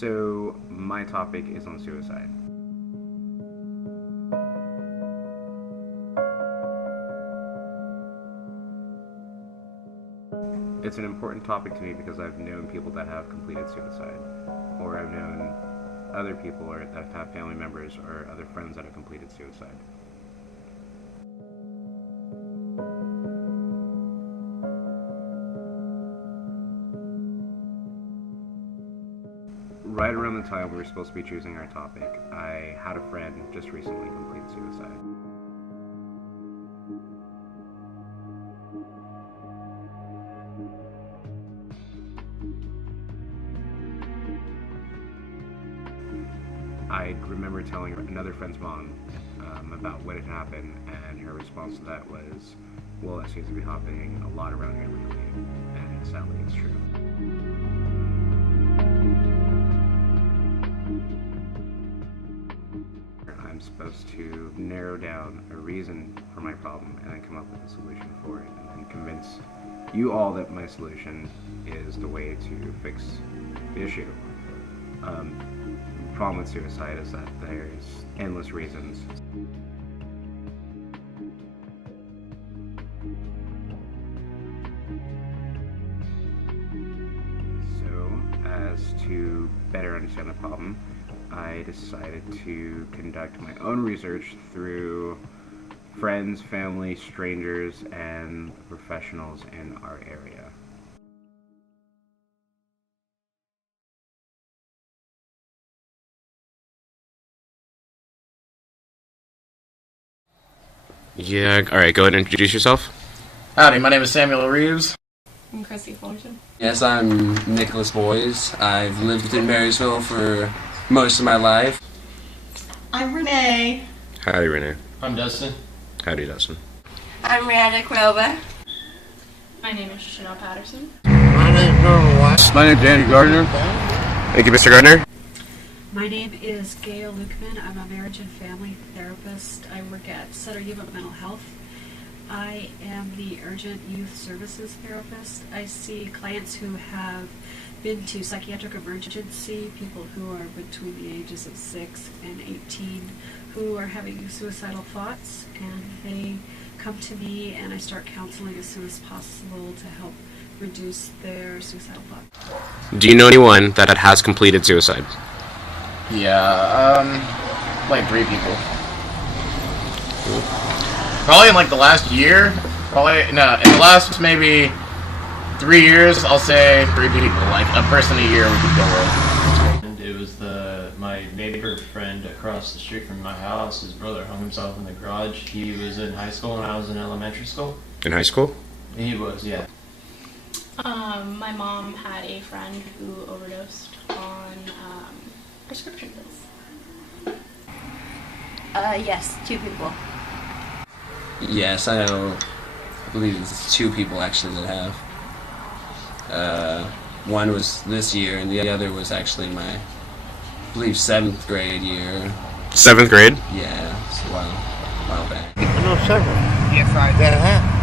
So my topic is on suicide. It's an important topic to me because I've known people that have completed suicide, or I've known other people or that have family members or other friends that have completed suicide. Right around the time we were supposed to be choosing our topic, I had a friend just recently complete suicide. I remember telling another friend's mom about what had happened, and her response to that was, well, that seems to be happening a lot around here lately, and sadly it's true. I'm supposed to narrow down a reason for my problem and then come up with a solution for it, and then convince you all that my solution is the way to fix the issue. The problem with suicide is that there's endless reasons. So, as to better understand the problem, I decided to conduct my own research through friends, family, strangers, and professionals in our area. Yeah, alright, go ahead and introduce yourself. Howdy, my name is Samuel Reeves. I'm Chrissy Fullerton. Yes, I'm Nicholas Boys. I've lived within Marysville for most of my life. I'm Renee. Howdy, Renee. I'm Dustin. Howdy, Dustin. I'm Rihanna Quilba. My name is Chanel Patterson. My name's Norman Watts. My name's Andy Gardner. Thank you, Mr. Gardner. My name is Gail Lukeman. I'm a marriage and family therapist. I work at Sutter Youth Mental Health. I am the urgent youth services therapist. I see clients who have been to psychiatric emergency, people who are between the ages of 6 and 18 who are having suicidal thoughts, and they come to me and I start counseling as soon as possible to help reduce their suicidal thoughts. Do you know anyone that has completed suicide? Yeah, like 3 people. Probably in like the last year. In the last maybe 3 years, I'll say 3 people. Like a person a year we could go with. And it was my neighbor friend across the street from my house. His brother hung himself in the garage. He was in high school when I was in elementary school. In high school? He was, yeah. My mom had a friend who overdosed on prescription pills. Yes, 2 people. Yes, I know. I believe it's 2 people actually that have. One was this year, and the other was actually my, I believe, 7th grade year. 7th grade? Yeah, it's a while back. I know several. Yes, that happened.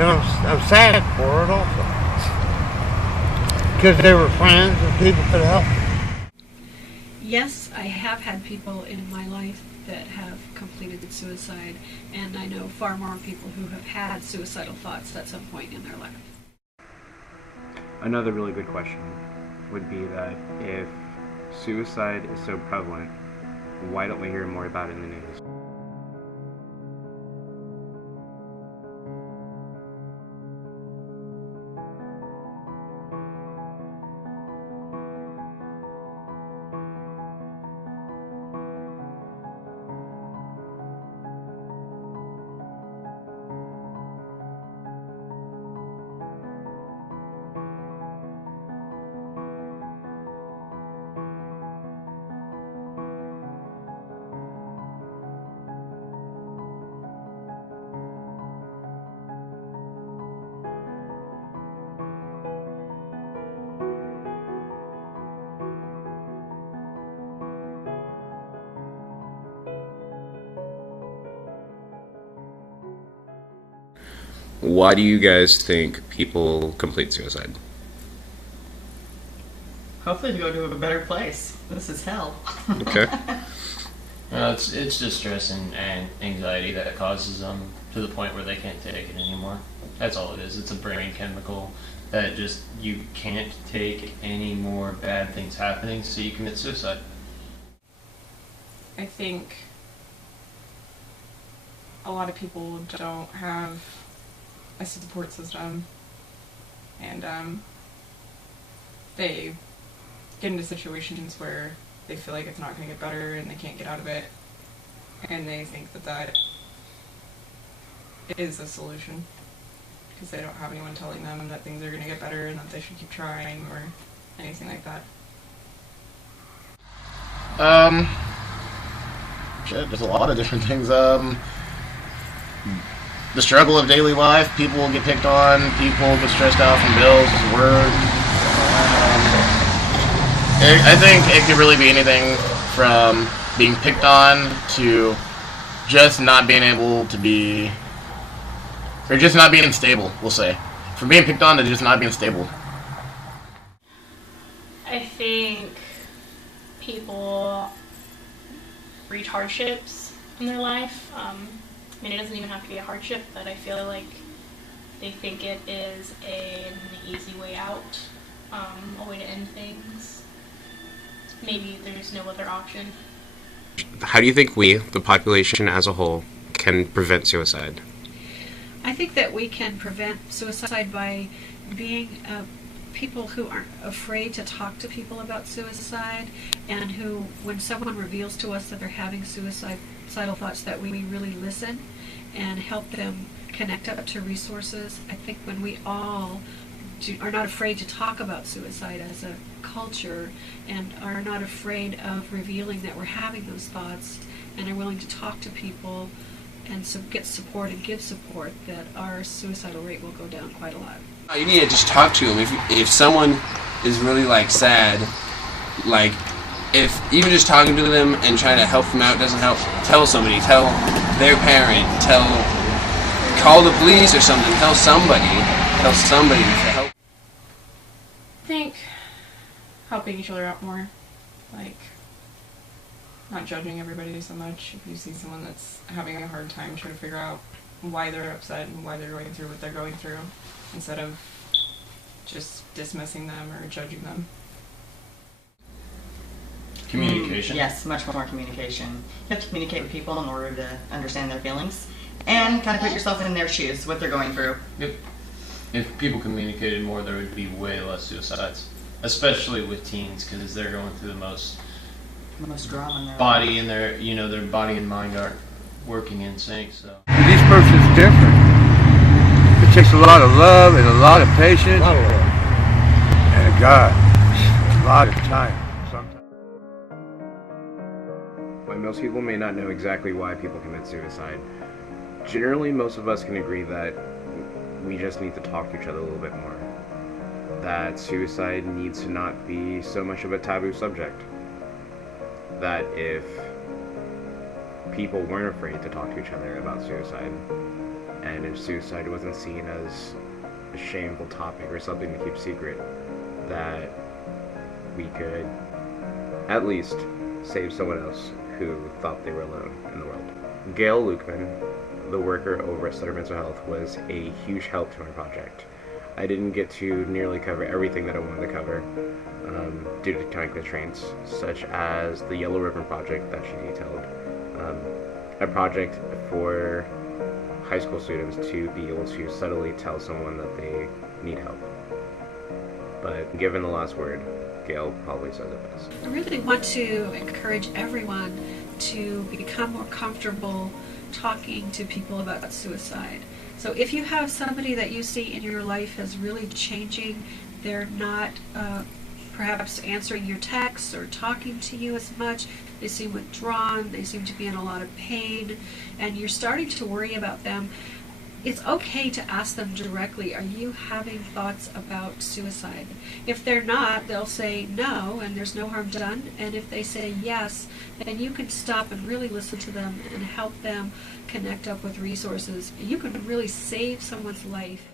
And I'm sad for it also. Because they were friends and people could help. Yes, I have had people in my life that have completed suicide, and I know far more people who have had suicidal thoughts at some point in their life. Another really good question would be that if suicide is so prevalent, why don't we hear more about it in the news? Why do you guys think people complete suicide? hopefully to go to a better place. This is hell. Okay. It's just stress and anxiety that causes them to the point where they can't take it anymore. That's all it is. It's a brain chemical that just, you can't take any more bad things happening, so you commit suicide. I think a lot of people don't have a support system, and they get into situations where they feel like it's not going to get better and they can't get out of it, and they think that that is a solution because they don't have anyone telling them that things are going to get better and that they should keep trying or anything like that. Shit, there's a lot of different things. The struggle of daily life, people get picked on, people get stressed out from bills, work. I think it could really be anything from being picked on to just not being able to be, or just not being stable, we'll say. From being picked on to just not being stable. I think people reach hardships in their life. I mean, it doesn't even have to be a hardship, but I feel like they think it is an easy way out, a way to end things. Maybe there's no other option. How do you think we, the population as a whole, can prevent suicide? I think that we can prevent suicide by being people who aren't afraid to talk to people about suicide, and who, when someone reveals to us that they're having suicidal thoughts, that we really listen and help them connect up to resources. I think when we all are not afraid to talk about suicide as a culture and are not afraid of revealing that we're having those thoughts and are willing to talk to people and get support and give support, that our suicidal rate will go down quite a lot. You need to just talk to them. If someone is really like sad, like if even just talking to them and trying to help them out doesn't help, tell somebody, tell their parent, call the police or something, tell somebody to help. I think helping each other out more, like not judging everybody so much. If you see someone that's having a hard time, try to figure out why they're upset and why they're going through what they're going through, instead of just dismissing them or judging them. Communication? Yes, much more communication. You have to communicate with people in order to understand their feelings and kind of put yourself in their shoes, what they're going through. If people communicated more, there would be way less suicides, especially with teens, because they're going through the most drama in their body life. and their body and mind aren't working in sync. So Each person's different. It takes a lot of love and a lot of patience and a lot of time. Sometimes. While most people may not know exactly why people commit suicide, generally most of us can agree that we just need to talk to each other a little bit more. That suicide needs to not be so much of a taboo subject. That if people weren't afraid to talk to each other about suicide, and if suicide wasn't seen as a shameful topic or something to keep secret, that we could at least save someone else who thought they were alone in the world. Gail Lukeman, the worker over at Sutter Mental Health, was a huge help to my project. I didn't get to nearly cover everything that I wanted to cover due to time constraints, such as the Yellow Ribbon project that she detailed. A project for high school students to be able to subtly tell someone that they need help. But given the last word, Gail probably says it best. I really want to encourage everyone to become more comfortable talking to people about suicide. So if you have somebody that you see in your life is really changing, they're not perhaps answering your texts or talking to you as much, they seem withdrawn, they seem to be in a lot of pain, and you're starting to worry about them, it's okay to ask them directly, are you having thoughts about suicide? If they're not, they'll say no, and there's no harm done. And if they say yes, then you can stop and really listen to them and help them connect up with resources. You can really save someone's life.